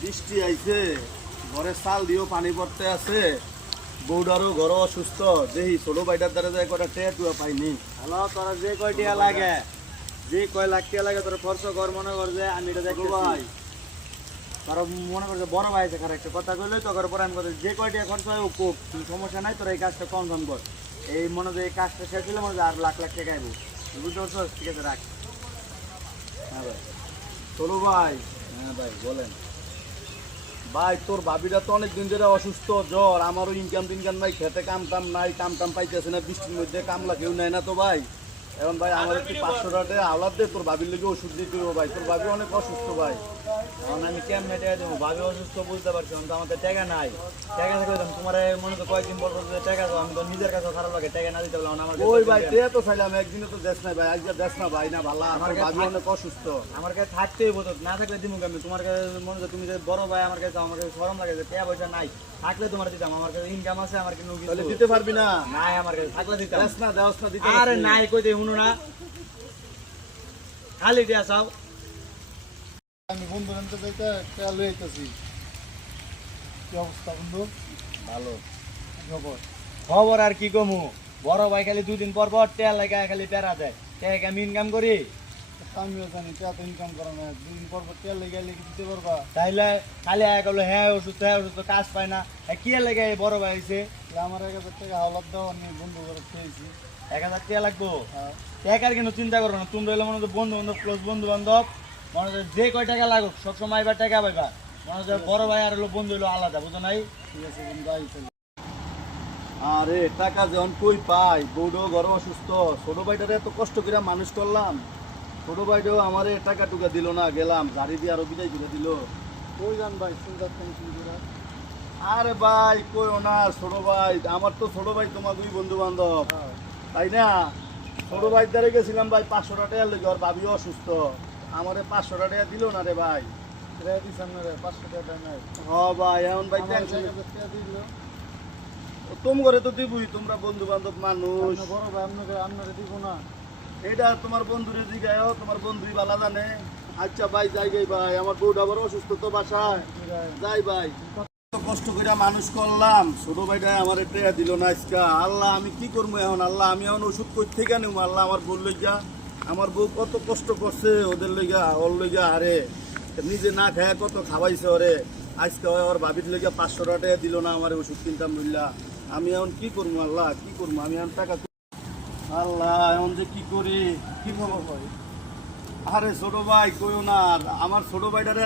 বৃষ্টি আইছে ঘরে চাল দিও পানি পড়তে আছে। বৌডারও ঘর অসুস্থ দেহি ছোট ভাইটার দ্বারা যায় কটা টেয়া টুয়া পাইনি। হ্যালো তোরা যে কয় কয়টিয়া লাগে যে কয় লাখ টিয়া লাগে তোর খরচ কর মনে কর যে আমি এটা ছোট ভাই তোর মনে করছে বড় ভাই আছে একটা কথা কইলে তো ঘর পরে আমি কথা যে কয়টিয়া খরচ হয় ও কোক সমস্যা নাই তোর এই কাজটা কনফার্ম কর এই মনে যে এই কাজটা শেষ হলে মনে আর লাখ লাখ টাকা আইবো বুঝতে পারছ ঠিক আছে রাখ হ্যাঁ ভাই। ছোট ভাই। হ্যাঁ ভাই বলেন। ভাই, তোর ভাবিটা তো অনেক দিন ধরে অসুস্থ, জ্বর। আমারও ইনকাম টিনকাম নাই, খেতে কাম টাম নাই কাম টাম পাইতেছে না, বৃষ্টির মধ্যে কামলা কেউ নেয় না তো ভাই। এখন ভাই আমার একটু পাঁচশো টাকা আওলাদ দে তোর ভাবির লেগে ওষুধ দিতে হবে ভাই। তোর ভাবি অনেক অসুস্থ ভাই। এখন আমি কেমনে টাকা দেবো? ভাবি অসুস্থ বুঝতে পারছি আমি তো আমাদের টাকা নাই। টাকা থাকলে তোমার মনে তো কয়েকদিন পর যে টাকা দাও আমি তো নিজের কাছে খারাপ লাগে টাকা না দিতে পারলাম আমার ওই ভাই দিবেন। তে তো চাইলাম একদিনে তো দেশ নাই ভাই আজকে দেশ না ভাই না ভালো আমার থাক- অনেক অসুস্থ। আমার কাছে থাকতেই হতো না থাকলে দিমুক আমি তোমার কাছে মনে হয় তুমি যে বড় ভাই আমার কাছে আমার কাছে শরম লাগে যে টাকা পয়সা নাই। থাকলে তোমার দিতাম আমার কাছে ইনকাম আছে আমার কিন্তু দিতে পারবি না? নাই আমার কাছে থাকলে দিতাম। দেশ না দেওয়াস না দিতে আরে নাই শুনো না খালি দিয়া চাও। আমি বন্ধু আনতে যাইতে তেল লয়ে আইতাছি। কি অবস্থা বন্ধু? ভালো। খবর? খবর আর কি কমু? বড় ভাই খালি দুদিন পর পর তেল লাগা খালি পেরা দেয়। টাকা আমি ইনকাম করি? আমিও জানি টাকা ইনকাম করা না দুদিন পর পর তেল লেগে লেগে দিতে পারবা। তাইলে খালি আয় করল হ্যাঁ অসুস্থ হ্যাঁ অসুস্থ কাজ পায় না। এ কি বড় ভাই আমার এক হাজার টাকা হাওলাত দাও আমি বন্ধু করে খেয়েছি। এক হাজার টাকা লাগবো? হ্যাঁ। কিন্তু চিন্তা করো না মনে হচ্ছে বন্ধু বান্ধব বন্ধু বান্ধব মনে হচ্ছে যে কয় টাকা লাগুক সবসময় এবার টাকা পাইবা। মনে হচ্ছে বড় ভাই আর হলো বন্ধু হলো আলাদা বুঝো নাই? ঠিক আছে বন্ধু আই আরে টাকা যখন কই পাই বউডো ঘর অসুস্থ। ছোট ভাইটারে এত কষ্ট করে মানুষ করলাম। ছোট ভাইটাও আমারে টাকা টুকা দিল না গেলাম গাড়ি দিয়ে আরও বিদায় করে দিল। কই যান ভাই চিন্তা টেনশন করে। আরে ভাই কইও না ছোট ভাই আমার তো ছোট ভাই তোমার দুই বন্ধু বান্ধব হ্যাঁ। তাই না? ছোট ভাই দ্বারে গেছিলাম ভাই পাঁচশো টাকা লেগে ওর ভাবিও অসুস্থ। আমারে পাঁচশো টাকা দিল না রে ভাই? তোম করে তো দিবই তোমরা বন্ধু বান্ধব মানুষ বড় ভাই আপনাকে আপনারে দিব না। এটা তোমার বন্ধুরে জিগায় তোমার বন্ধুই বালা জানে। আচ্ছা ভাই, যাই যাই ভাই, আমার বউটা আবার অসুস্থ তো বাসায়। যাই ভাই। কষ্ট করে মানুষ করলাম। ছোট ভাইটা আমার টেয়া দিল না আজকা। আল্লাহ, আমি কি করব এখন? আল্লাহ, আমি এখন ওষুধ কই থেকে নেব? আল্লাহ, আমার বউ লইগা, আমার বউ কত কষ্ট করছে ওদের লইগা, ওর লইগা, আরে। নিজে না খায় কত খাওয়াইছে ওরে। আজকে ওর ভাবির লইগা পাঁচশো টাকা দিল না আমার ওষুধ কিনতাম মূল্যা আমি এখন কি করব? আল্লাহ, কি করব? আমি এখন টাকা আল্লাহ, এখন যে কি করি? কি খবর ভাই? আরে ছোট ভাই, কইও না আমার ছোট ভাইটারে